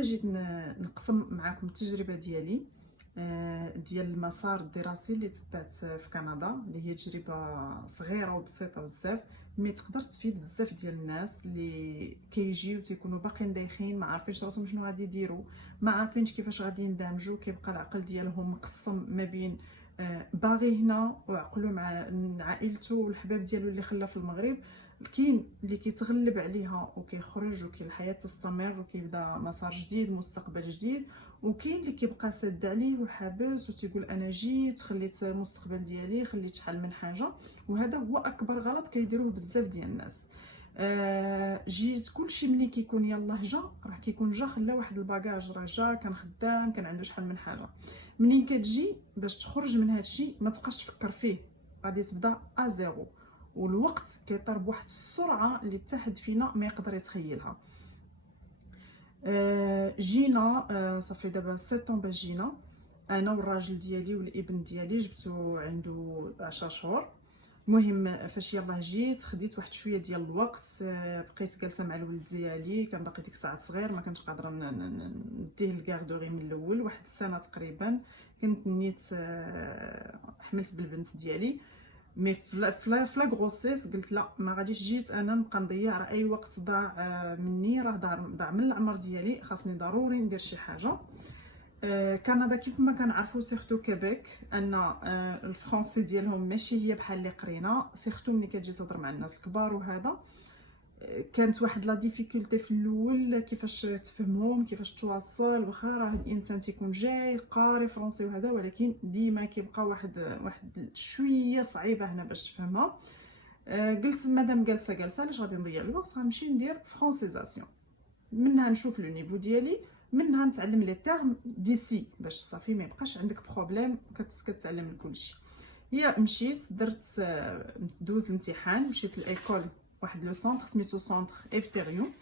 انا جيت نقسم معكم التجربه ديالي ديال المسار الدراسي اللي تبعت في كندا، اللي هي تجربه صغيره وبسيطه بزاف، مي تقدر تفيد بزاف ديال الناس اللي كيجيو تيكونوا باقيين دايخين، ما عارفينش راسهم شنو غادي يديروا، ما عارفينش كيفاش غادي يندمجوا، كيبقى العقل ديالهم مقسم ما بين باغي هنا وعقلو مع عائلته والحباب ديالو اللي خلاه في المغرب. كاين اللي كيتغلب عليها وكيخرج الحياه تستمر وكيبدا مسار جديد، مستقبل جديد، وكاين اللي كيبقى ساد عليه وحابس وتيقول انا جيت خليت المستقبل ديالي، خليت شحال من حاجه. وهذا هو اكبر غلط كيديروه بزاف ديال الناس. جيت كلشي ملي كيكون يلاه جا راه كيكون جا خلا واحد الباجاج، راه جا كان خدام، كان عنده شحال من حاجه. منين كتجي باش تخرج من هادشي ما تبقاش تفكر فيه، غادي تبدا ازيرو، والوقت كيطير بواحد السرعه اللي حتى حد فينا ما يقدر يتخيلها. جينا صافي دابا 7 باش جينا انا والراجل ديالي والابن ديالي، جبتو عنده 10 شهور. المهم فاش يلاه جيت خديت واحد شويه ديال الوقت، بقيت جالسه مع الولد ديالي، كان باقي ديك الساعه صغير، ما كنتش قادره نديه للكاردوري من الاول، واحد السنه تقريبا كنت نيت حملت بالبنت ديالي. مي فلا غروسيس قلت لا، ما غاديش جيت انا نبقى نضيع، راه اي وقت ضاع مني راه ضاع من العمر ديالي، خاصني ضروري ندير شي حاجه. كندا كيف ما كنعرفوا سيرتو كيبيك ان الفرونسي ديالهم ماشي هي بحال اللي قرينا، سيرتو ملي كتجي تهضر مع الناس الكبار وهذا. كانت واحد لا ديفيكولتي في الاول كيفاش تفهمهم، كيفاش تواصل، واخا راه الانسان تيكون جاي قاري فرونسي وهذا، ولكن ديما كيبقى واحد شويه صعيبه هنا باش تفهمها. قلت مادام جالسه علاش غادي نضيع الوقت، غنمشي ندير فرونسيزاسيون، منها نشوف لو نيفو ديالي، منها نتعلم لي تيرم ديسي باش صافي ما يبقاش عندك بروبليم كتعلم كلشي. هي مشيت درت دوز الامتحان، مشيت لايكول واحد لو سونتر سميتو سونتر افتيريوم،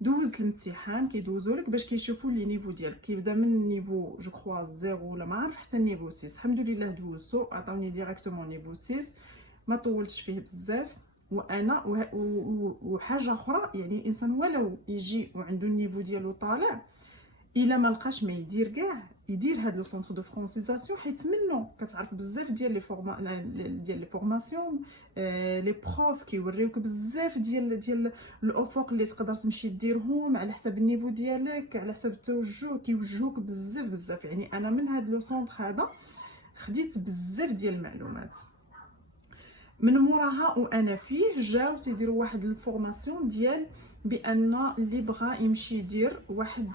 دوزت الامتحان كيدوزوا لك باش كيشوفوا لي نيفو ديالك، كيبدا من نيفو جو كخوا 0 ولا ما عارف حتى نيفو 6. الحمد لله دوزتو، عطاوني ديريكتومون نيفو 6، ما طولتش فيه بزاف. وانا وحاجه اخرى، يعني الانسان ولو يجي وعنده النيفو ديالو طالع، الا ما لقاش ما يدير كاع يدير هاد لو سونتر دو فرونسيزاسيون، حيت منو كتعرف بزاف ديال لي فورماسيون، لي بروف كيوريوك بزاف ديال الافق اللي تقدر تمشي ديرهم على حسب النيفو ديالك، على حسب التوجه، كيوجهوك بزاف. يعني انا من هاد لو سونتر هذا خديت بزاف ديال المعلومات. من موراها وانا فيه جاو تيديروا واحد الفورماسيون ديال بان اللي بغى يمشي يدير واحد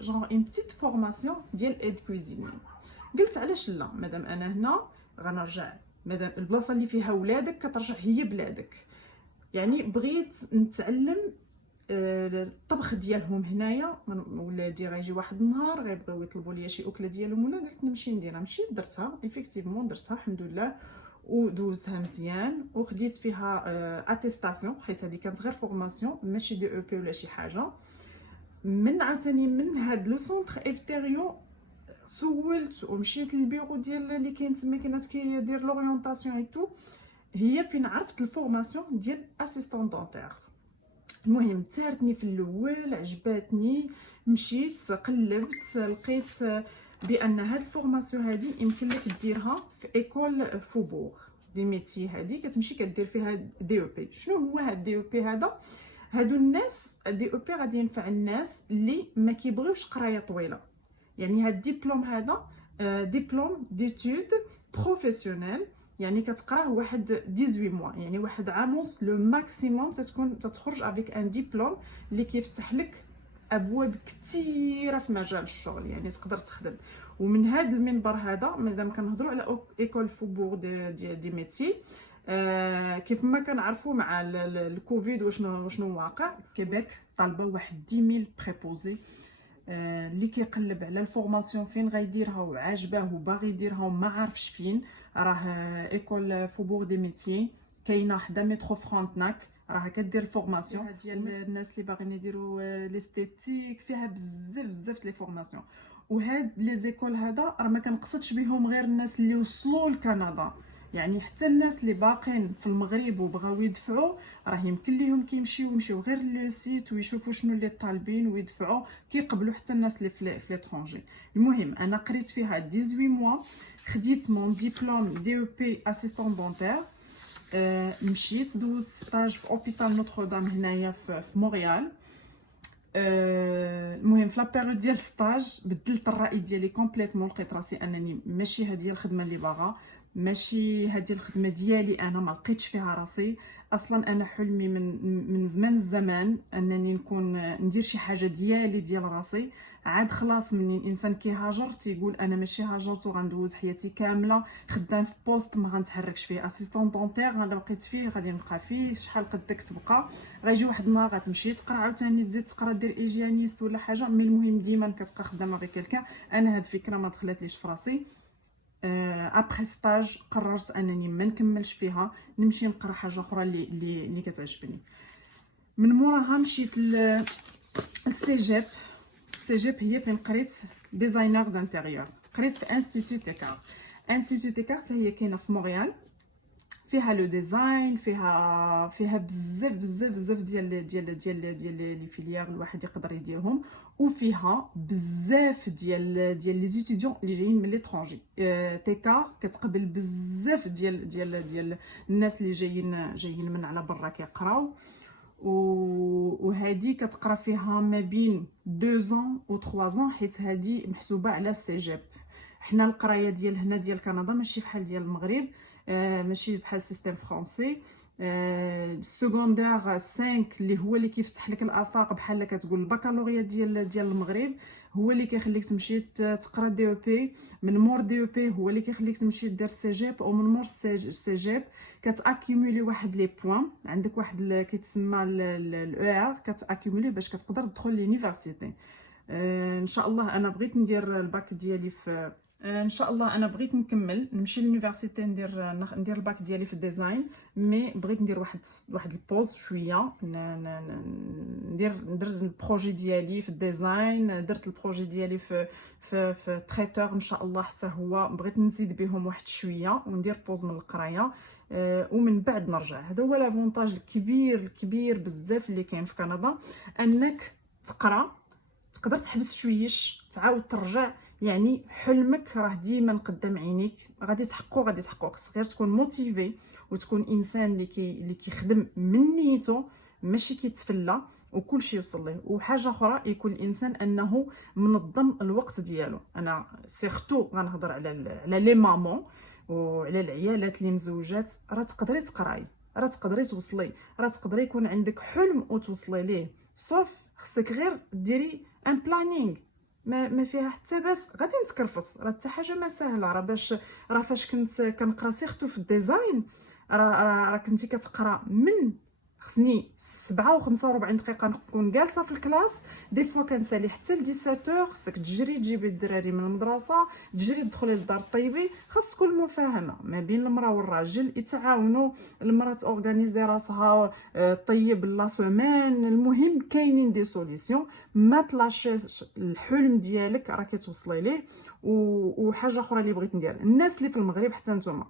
جون اون بتيت فورماسيون ديال ايد كويزيني. قلت علاش لا، مادام انا هنا غنرجع، مادام البلاصه اللي فيها ولادك كترجع هي بلادك. يعني بغيت نتعلم الطبخ ديالهم هنايا. ولادي غيجي واحد النهار غيبغيو يطلبوا لي شي اكله ديالهم، ولا قلت نمشي نديرها. مشيت درتها ايفيكتيفمون، درتها الحمد لله ودوزتها مزيان، وخديت فيها اتيستاسيون، حيت هذه كانت غير فورماسيون ماشي دي او بي ولا شي حاجه. من عاوتاني من هاد لو سونتر افتيريون سولت ومشيت للبيرو ديال اللي كاين تما كاينات كيدير لورينتاسيون اي تو، هي فين عرفت الفورماسيون ديال اسيستون دونتير. المهم تهرتني في الاول، عجباتني، مشيت قلبت لقيت بان هاد الفورماسيون هادي يمكن لك ديرها في ايكول فوبور دي ميتي، هادي كتمشي كدير فيها دي او بي. شنو هو هاد دي او بي هذا؟ هادو الناس دي او بي غادي ينفع الناس اللي ما كيبغيوش قرايه طويله. يعني هاد الدبلوم هذا دبلوم ديتود بروفيسيونيل، يعني كتقراه واحد 18 موا، يعني واحد عام ونص لو ماكسيموم تتكون تتخرج افيك ان دبلوم اللي كيفتح لك ابواب كثيره في مجال الشغل، يعني تقدر تخدم. ومن هذا المنبر هذا مادام كنهضروا على ايكول فوبور دي ميتي، كيف ما كنعرفوا مع الكوفيد وشنو واقع، كيبيك طالبه واحد 10000 بريبوزي اللي كيقلب على الفورماسيون فين غيديرها وعاجباه وباغي يديرها وما عارفش فين. راه ايكول فوبور دي ميتي كاينه حدا مترو فرونتناك، راه كدير الفورماسيون ديال الناس اللي باغيين يديروا ليستيتيك، فيها بزاف لي فورماسيون. وهاد لي زيكول هذا راه ما كنقصدش بهم غير الناس اللي وصلوا لكندا، يعني حتى الناس اللي باقين في المغرب وبغاو يدفعوا راه يمكن ليهم يمشيو غير لو سيت ويشوفوا شنو اللي طالبين ويدفعوا، كيقبلوا حتى الناس اللي في لترونجي. المهم انا قريت فيها 18 موا، خديت مون ديبلوم دي او بي اسيستون دونتير. مشيت دوزت ستاج في اوبيتال نوتردام هنايا في مونريال. المهم في لابيريود ديال ستاج بدلت الراي ديالي كومبليتمون، لقيت راسي انني ماشي هذه الخدمه اللي باغا، ماشي هذه الخدمه ديالي، انا ما لقيتش فيها راسي اصلا. انا حلمي من زمان الزمان انني نكون ندير شي حاجه ديال راسي. عاد خلاص من الانسان كيهاجر تيقول انا ماشي هاجرت وغندوز حياتي كامله خدام في بوست ما غنتحركش فيه. اسيستون دونتير انا بقيت فيه غادي نبقى فيه شحال قدك تبقى، غيجي واحد النهار غتمشي تقرا عاوتاني تزيد تقرا دير ايجيانيست ولا حاجه، مي المهم ديما كتبقى خدامه غير كلكا. انا هاد الفكره ما دخلتليش في راسي. ابخي ستاج قررت انني ما نكملش فيها، نمشي نقرا حاجه اخرى اللي كتعجبني. من موراها مشيت السيجيب. السيجيب هي فين قريت ديزاينر دانتيريور، قريت في انستيتوت تيكار. انستيتوت تيكار حتى هي كاينه في مونريال، فيها لو ديزاين، فيها بزاف ديال لي فيليير الواحد يقدر يديرهم، وفيها بزاف ديال لي ستوديون اللي جايين من ليترونجي. تيكار كتقبل بزاف ديال الناس اللي جايين من على برا كيقراو، وهذه كتقرا فيها ما بين 2 و 3 حيت هذه محسوبه على السيجيب. حنا القرايه ديال هنا ديال كندا ماشي بحال ديال المغرب، ماشي بحال السيستم فرونسي. السكوندير 5 اللي هو اللي كيفتح لك الافاق بحال كتقول البكالوريا ديال المغرب، هو اللي كيخليك تمشي تقرا دي او بي. من مور دي او بي هو اللي كيخليك تمشي دير سيجيب، ومن مور سيجيب كتاكيمولي واحد لي بوين، عندك واحد كيتسمى الاو ار كتاكيمولي باش كتقدر تدخل لونيفرسيتي. ان شاء الله انا بغيت ندير الباك ديالي في ان شاء الله انا بغيت نكمل نمشي للونيفرسيتي ندير الباك ديالي في الديزاين، مي بغيت ندير واحد البوز شويه، ندير البروجي ديالي في الديزاين. درت البروجي ديالي في تريتور ان شاء الله، حتى هو بغيت نزيد بهم واحد شويه وندير بوز من القرايه، ومن بعد نرجع. هذا هو لافونتاج الكبير بزاف اللي كاين في كندا، انك تقرا تقدر تحبس شويش تعاود ترجع. يعني حلمك راه ديما قدام عينيك، غادي تحققو خصك غير تكون موتيفي وتكون انسان اللي كيخدم من نيته ماشي كيتفلى وكل شيء يوصل ليه. وحاجه اخرى يكون الانسان انه منظم الوقت ديالو. انا سيرتو غنهضر على لي مامون وعلى العيالات اللي مزوجات، راه تقدري تقراي، راه تقدري توصلي، راه تقدري يكون عندك حلم وتوصلي ليه، صوف خصك غير ديري ان بلانينغ ما فيها حتى باس. غادي نتكرفص، راه حتى حاجه ما سهله. راه فاش كنت كنقرا سيرتو في الديزاين، راه كنتي كتقرا من خصني 7 و45 دقيقه نكون جالسه في الكلاس، دي فوا كنسالي حتى ل 17 خصك تجري تجيبي الدراري من المدرسه، تجري تدخلي للدار طيبي. خاص تكون مفاهمه ما بين المراه والراجل يتعاونوا، المراه اورغانيزي راسها طيب لا سيمين. المهم كاينين دي سوليسيون، ما تلاشيش الحلم ديالك راه كتوصلي ليه. وحاجه اخرى اللي بغيت ندير، الناس اللي في المغرب حتى نتوما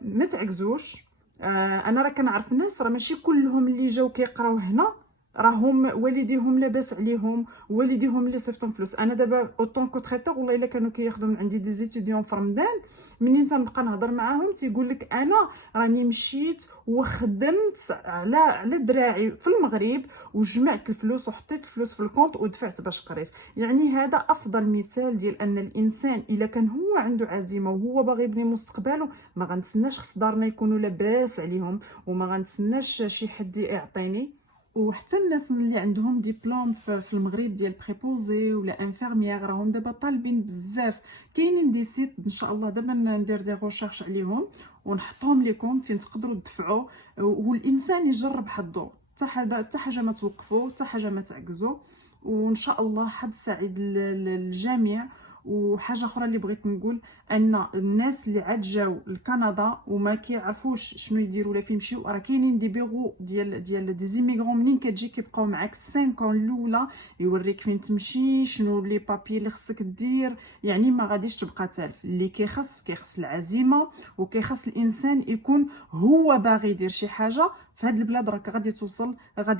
ما تعكزوش. انا راه كنعرف الناس راه ماشي كلهم اللي جاو كيقراو هنا راهم والديهم لاباس عليهم، والديهم اللي صيفطهم فلوس. انا دابا اوطون كو تريتور والله الا كانوا كياخذوا من عندي دي زيتيديون في رمضان، منين تنبقى نهضر معاهم تيقول لك انا راني مشيت وخدمت على دراعي في المغرب وجمعت الفلوس وحطيت الفلوس في الكونط ودفعت باش قريت. يعني هذا افضل مثال ديال ان الانسان الا كان هو عنده عزيمه وهو باغي يبني مستقبله، ما غنتسناش خص دارنا يكونوا لاباس عليهم، وما غنتسناش شي حد يعطيني. وحتى الناس اللي عندهم ديبلوم في المغرب ديال بريبوزي ولا انفيرميير راهم دابا طالبين بزاف. كاينين دي سيت ان شاء الله دابا ندير دي ريشيرش عليهم ونحطهم لكم فين تقدروا تدفعوا، والانسان يجرب حظه. حتى حاجه ما توقفوا، حتى حاجه ما تعكزوا. وان شاء الله حظ سعيد للجميع، وحاجه اخرى اللي بغيت نقول ان الناس اللي عاد جاو لكندا وما كيعرفوش شنو يديروا ولا فين يمشيو، راه كاينين دي بيرو ديال دي زيميغرون منين كتجي كيبقاو معاك 5 كون الاولى، يوريك فين تمشي، شنو لي بابي اللي خصك دير. يعني ما غاديش تبقى تالف. اللي كيخص العزيمه، وكيخص الانسان يكون هو باغي يدير شي حاجه في هاد البلاد. راك غادي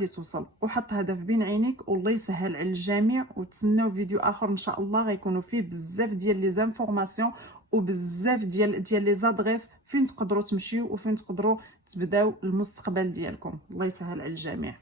توصل وحط هدف بين عينيك، والله يسهل على الجميع. وتسناو فيديو اخر ان شاء الله غيكونوا فيه بزاف ديال لي زانفورماسيون وبزاف ديال لي زادريس فين تقدروا تمشيو وفين تقدروا تبداو المستقبل ديالكم. الله يسهل على الجميع.